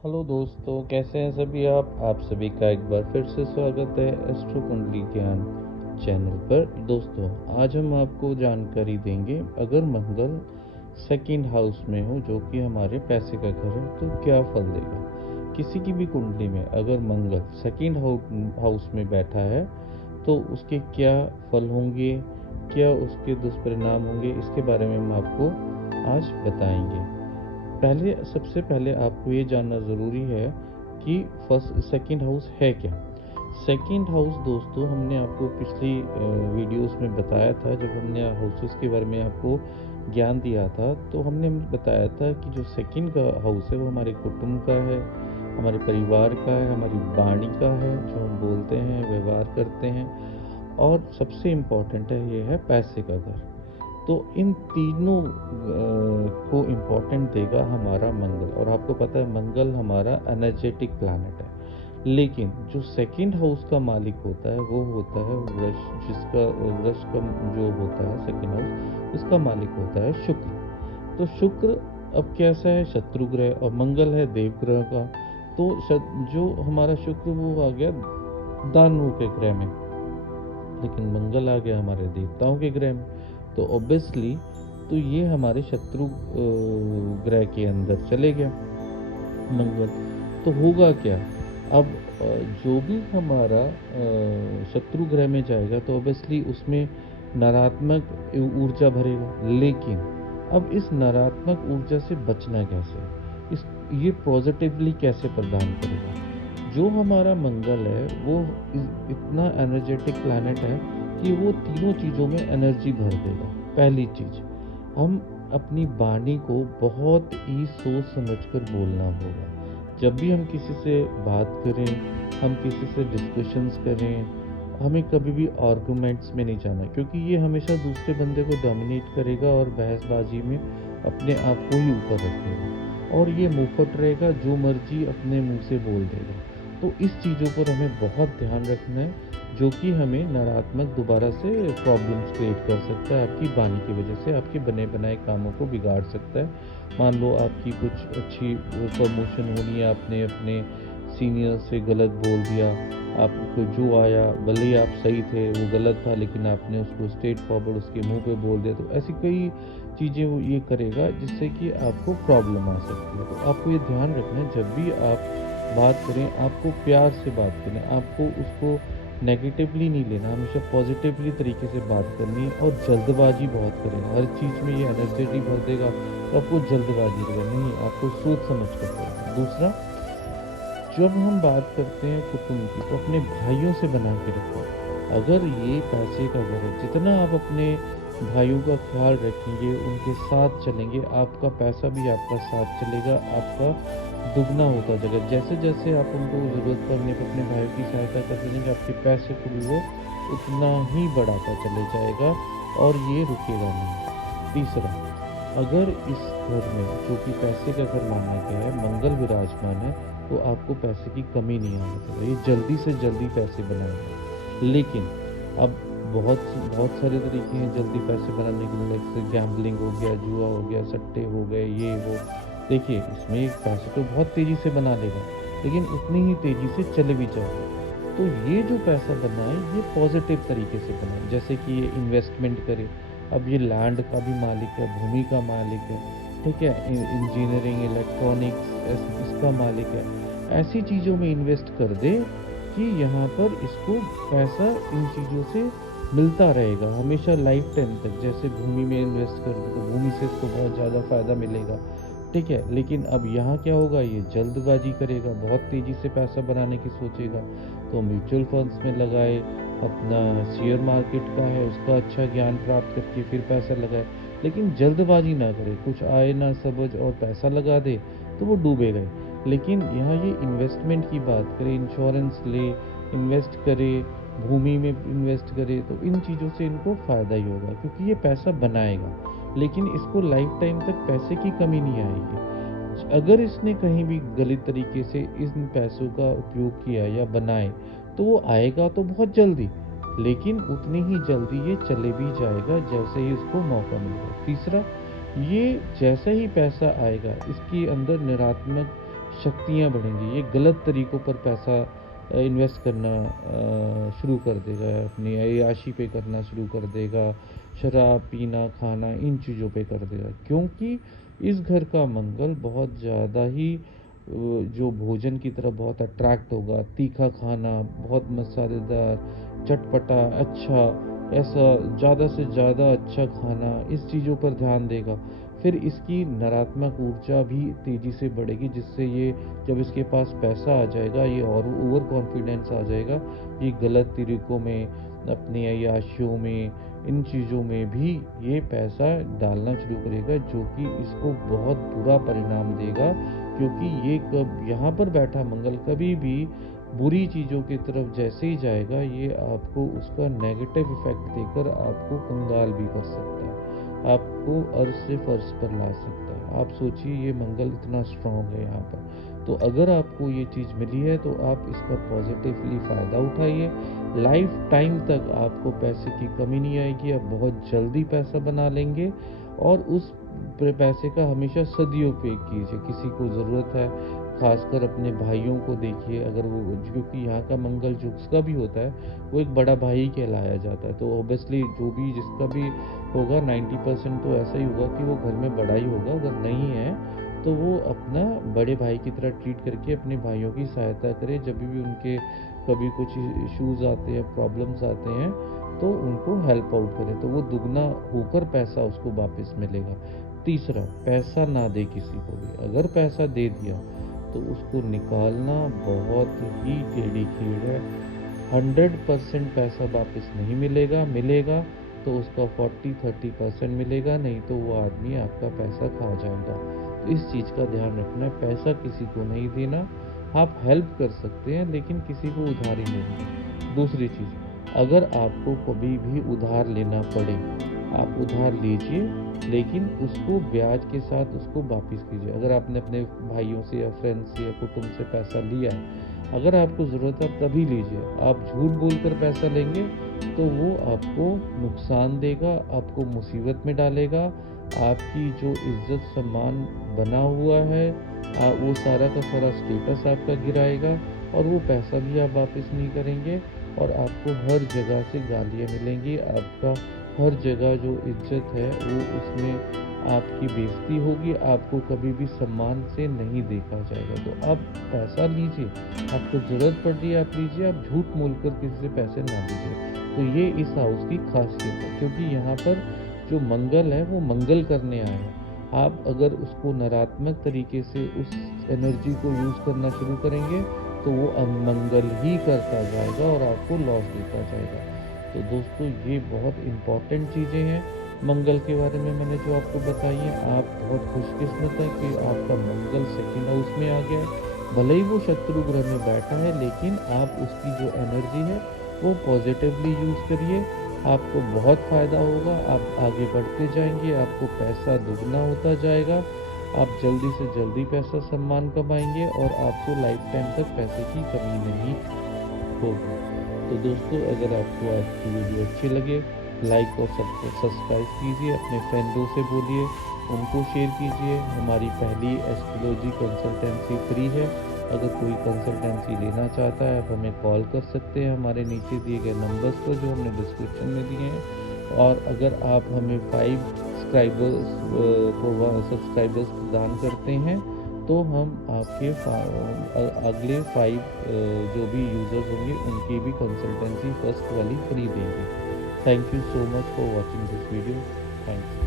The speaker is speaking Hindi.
हेलो दोस्तों, कैसे हैं सभी आप सभी का एक बार फिर से स्वागत है एस्ट्रो कुंडली ज्ञान चैनल पर। दोस्तों, आज हम आपको जानकारी देंगे, अगर मंगल सेकंड हाउस में हो जो कि हमारे पैसे का घर है तो क्या फल देगा। किसी की भी कुंडली में अगर मंगल सेकंड हाउस में बैठा है तो उसके क्या फल होंगे, क्या उसके दुष्परिणाम होंगे, इसके बारे में हम आपको आज बताएंगे। सबसे पहले आपको ये जानना ज़रूरी है कि फर्स्ट सेकंड हाउस है क्या। सेकंड हाउस दोस्तों, हमने आपको पिछली वीडियोस में बताया था, जब हमने हाउसेस के बारे में आपको ज्ञान दिया था तो हमने बताया था कि जो सेकंड का हाउस है वो हमारे कुटुंब का है, हमारे परिवार का है, हमारी वाणी का है, जो हम बोलते हैं, व्यवहार करते हैं, और सबसे इम्पोर्टेंट है ये है पैसे का घर। तो इन तीनों को इम्पोर्टेंट देगा हमारा मंगल। और आपको पता है मंगल हमारा एनर्जेटिक प्लैनेट है, लेकिन जो सेकंड हाउस का मालिक होता है वो होता है वृष, जिसका वृष का जो होता है सेकंड हाउस, उसका मालिक होता है शुक्र। तो शुक्र अब कैसा है, शत्रु ग्रह, और मंगल है देव ग्रह का। तो जो हमारा शुक्र वो आ गया दानवों के ग्रह में, लेकिन मंगल आ गया हमारे देवताओं के ग्रह में। तो ऑब्वियसली तो ये हमारे शत्रु ग्रह के अंदर चले गया मंगल। तो होगा क्या अब, जो भी हमारा शत्रु ग्रह में जाएगा तो ऑब्वियसली उसमें नकारात्मक ऊर्जा भरेगा, लेकिन अब इस नकारात्मक ऊर्जा से बचना कैसे, इस ये पॉजिटिवली कैसे प्रदान करेगा। जो हमारा मंगल है वो इतना एनर्जेटिक प्लैनेट है कि वो तीनों चीज़ों में एनर्जी भर देगा। पहली चीज़, हम अपनी वाणी को बहुत ही सोच समझकर बोलना होगा। जब भी हम किसी से बात करें, हम किसी से डिस्कशंस करें, हमें कभी भी आर्गुमेंट्स में नहीं जाना, क्योंकि ये हमेशा दूसरे बंदे को डोमिनेट करेगा और बहसबाजी में अपने आप को ही ऊपर रखेगा, और ये मुंहफट रहेगा, जो मर्जी अपने मुंह से बोल देगा। तो इस चीज़ों पर हमें बहुत ध्यान रखना है, जो कि हमें नकारात्मक दोबारा से प्रॉब्लम्स क्रिएट कर सकता है, आपकी वाणी की वजह से आपके बने बनाए कामों को बिगाड़ सकता है। मान लो आपकी कुछ अच्छी प्रमोशन होनी है, आपने अपने सीनियर से गलत बोल दिया, आपको जो आया भले ही आप सही थे वो गलत था, लेकिन आपने उसको स्ट्रेट फॉरवर्ड उसके मुंह पे बोल दिया। तो ऐसी कई चीज़ें वो ये करेगा जिससे कि आपको प्रॉब्लम आ सकती है। तो आपको ये ध्यान रखना है, जब भी आप बात करें आपको प्यार से बात करें, आपको उसको नेगेटिवली नहीं लेना, हमेशा पॉजिटिवली तरीके से बात करनी है, और जल्दबाजी बहुत करें। हर चीज़ में ये एनर्जी भर देगा तो आपको जल्दबाजी करनी नहीं, आपको सोच समझ कर करना। दूसरा, जब हम बात करते हैं कुटुंब की तो अपने भाइयों से बना के रखो। अगर ये पैसे का घर है, जितना आप अपने भाइयों का ख्याल रखेंगे, उनके साथ चलेंगे, आपका पैसा भी आपका साथ चलेगा, आपका दुगना होता जाएगा। जैसे जैसे आप उनको ज़रूरत पड़ने पर अपने भाइयों की सहायता करते जाएंगे, आपके पैसे को भी वो उतना ही बढ़ाता चले जाएगा, और ये रुकेगा नहीं। तीसरा, अगर इस घर में, जो कि पैसे का घर माना गया है, मंगल विराजमान है, तो आपको पैसे की कमी नहीं आने देगा, ये जल्दी से जल्दी पैसे बनाएगा। लेकिन अब बहुत बहुत सारे तरीके हैं जल्दी पैसे बनाने के लिए, जैसे गैम्बलिंग हो गया, जुआ हो गया, सट्टे हो गए, ये वो। देखिए, इसमें पैसे तो बहुत तेज़ी से बना लेगा, लेकिन उतनी ही तेज़ी से चले भी जाएगा। तो ये जो पैसा बनाए ये पॉजिटिव तरीके से बनाए, जैसे कि ये इन्वेस्टमेंट करे। अब ये लैंड का भी मालिक है, भूमि का मालिक है, ठीक है, इंजीनियरिंग, इलेक्ट्रॉनिक्स, इसका मालिक है। ऐसी चीज़ों में इन्वेस्ट कर दे कि यहाँ पर इसको पैसा इन चीज़ों से मिलता रहेगा हमेशा लाइफ टाइम तक। जैसे भूमि में इन्वेस्ट कर दे तो भूमि से इसको बहुत ज़्यादा फ़ायदा मिलेगा, ठीक है। लेकिन अब यहाँ क्या होगा, ये जल्दबाजी करेगा, बहुत तेज़ी से पैसा बनाने की सोचेगा। तो म्यूचुअल फंड्स में लगाए, अपना शेयर मार्केट का है उसका अच्छा ज्ञान प्राप्त करके फिर पैसा लगाए, लेकिन जल्दबाजी ना करे, कुछ आए ना समझ और पैसा लगा दे तो वो डूबेगा ही। लेकिन यहाँ ये इन्वेस्टमेंट की बात करें, इंश्योरेंस ले, इन्वेस्ट करे, भूमि में इन्वेस्ट करे, तो इन चीज़ों से इनको फ़ायदा ही होगा, क्योंकि ये पैसा बनाएगा, लेकिन इसको लाइफ टाइम तक पैसे की कमी नहीं आएगी। अगर इसने कहीं भी गलत तरीके से इन पैसों का उपयोग किया या बनाए तो वो आएगा तो बहुत जल्दी, लेकिन उतनी ही जल्दी ये चले भी जाएगा जैसे ही उसको मौका मिलेगा। तीसरा, ये जैसे ही पैसा आएगा इसके अंदर नकारात्मक शक्तियाँ बढ़ेंगी। ये गलत तरीक़ों पर पैसा इन्वेस्ट करना शुरू कर देगा, अपनी अय्याशी पे करना शुरू कर देगा, शराब पीना, खाना इन चीज़ों पे कर देगा। क्योंकि इस घर का मंगल बहुत ज़्यादा ही जो भोजन की तरफ बहुत अट्रैक्ट होगा, तीखा खाना, बहुत मसालेदार, चटपटा, अच्छा, ऐसा ज़्यादा से ज़्यादा अच्छा खाना, इस चीज़ों पर ध्यान देगा। फिर इसकी नकारात्मक ऊर्जा भी तेज़ी से बढ़ेगी, जिससे ये जब इसके पास पैसा आ जाएगा, ये और ओवर कॉन्फिडेंस आ जाएगा, ये गलत तरीकों में, अपनी अय्याशियों में, इन चीज़ों में भी ये पैसा डालना शुरू करेगा, जो कि इसको बहुत बुरा परिणाम देगा। क्योंकि ये कब यहाँ पर बैठा मंगल कभी भी बुरी चीज़ों की तरफ जैसे ही जाएगा, ये आपको उसका नेगेटिव इफ़ेक्ट देकर आपको कंगाल भी कर सकता है, आपको अर्श से फर्श पर ला सकता है। आप सोचिए ये मंगल इतना स्ट्रॉन्ग है यहाँ पर। तो अगर आपको ये चीज़ मिली है तो आप इसका पॉजिटिवली फ़ायदा उठाइए। लाइफ टाइम तक आपको पैसे की कमी नहीं आएगी, आप बहुत जल्दी पैसा बना लेंगे और उस पैसे का हमेशा सदुपयोग कीजिए। किसी को ज़रूरत है, खासकर अपने भाइयों को देखिए, अगर वो, क्योंकि यहाँ का मंगल जिसका भी होता है वो एक बड़ा भाई कहलाया जाता है। तो ऑब्वियसली जो भी जिसका भी होगा 90% तो ऐसा ही होगा कि वो घर में बड़ा ही होगा। अगर नहीं है तो वो अपना बड़े भाई की तरह ट्रीट करके अपने भाइयों की सहायता करे। जब भी उनके कभी कुछ इश्यूज़ आते हैं, प्रॉब्लम्स आते हैं, तो उनको हेल्प आउट करें, तो वो दुगना होकर पैसा उसको वापस मिलेगा। तीसरा, पैसा ना दे किसी को भी। अगर पैसा दे दिया तो उसको निकालना बहुत ही टेढ़ी खीर है। 100% पैसा वापस नहीं मिलेगा, मिलेगा तो उसका 40-30% मिलेगा, नहीं तो वो आदमी आपका पैसा खा जाएगा। तो इस चीज़ का ध्यान रखना है, पैसा किसी को नहीं देना। आप हेल्प कर सकते हैं लेकिन किसी को उधारी नहीं देना। दूसरी चीज़, अगर आपको कभी भी उधार लेना पड़े, आप उधार लीजिए लेकिन उसको ब्याज के साथ उसको वापस कीजिए। अगर आपने अपने भाइयों से या फ्रेंड्स से या कुटुंब से पैसा लिया है, अगर आपको ज़रूरत है तभी लीजिए। आप झूठ बोलकर पैसा लेंगे तो वो आपको नुकसान देगा, आपको मुसीबत में डालेगा, आपकी जो इज़्ज़त सम्मान बना हुआ है वो सारा का सारा स्टेटस आपका गिराएगा और वो पैसा भी आप वापस नहीं करेंगे और आपको हर जगह से गालियाँ मिलेंगी। आपका हर जगह जो इज़्ज़त है वो उसमें आपकी बेइज़्ज़ती होगी, आपको कभी भी सम्मान से नहीं देखा जाएगा। तो आप पैसा लीजिए, आपको ज़रूरत पड़ रही है आप लीजिए, आप झूठ बोलकर किसी से पैसे ना लीजिए। तो ये इस हाउस की ख़ासियत है, क्योंकि यहाँ पर जो मंगल है वो मंगल करने आया है। आप अगर उसको नकारात्मक तरीके से उस एनर्जी को यूज़ करना शुरू करेंगे तो वो अमंगल ही करता जाएगा और आपको लॉस देता जाएगा। तो दोस्तों ये बहुत इम्पॉर्टेंट चीज़ें हैं मंगल के बारे में मैंने जो आपको बताई है। आप बहुत खुशकिस्मत हैं कि आपका मंगल सेकंड हाउस में आ गया है। भले ही वो शत्रु ग्रह में बैठा है लेकिन आप उसकी जो एनर्जी है वो पॉजिटिवली यूज़ करिए, आपको बहुत फ़ायदा होगा। आप आगे बढ़ते जाएंगे, आपको पैसा दुगना होता जाएगा, आप जल्दी से जल्दी पैसा सम्मान कमाएंगे और आपको लाइफ टाइम तक पैसे की कमी नहीं होगी। तो दोस्तों अगर आपको आज की वीडियो अच्छी लगे, लाइक और सब्सक्राइब कीजिए, अपने फ्रेंडों से बोलिए, उनको शेयर कीजिए। हमारी पहली एस्ट्रोलॉजी कंसल्टेंसी फ्री है। अगर कोई कंसल्टेंसी लेना चाहता है आप हमें कॉल कर सकते हैं हमारे नीचे दिए गए नंबर्स पर जो हमने डिस्क्रिप्शन में दिए हैं। और अगर आप हमें 5 सब्सक्राइबर्स प्रदान करते हैं तो हम आपके अगले 5 जो भी यूज़र्स होंगे उनकी भी कंसल्टेंसी फर्स्ट वाली फ्री देंगे। Thank you so much for watching this video. Thanks.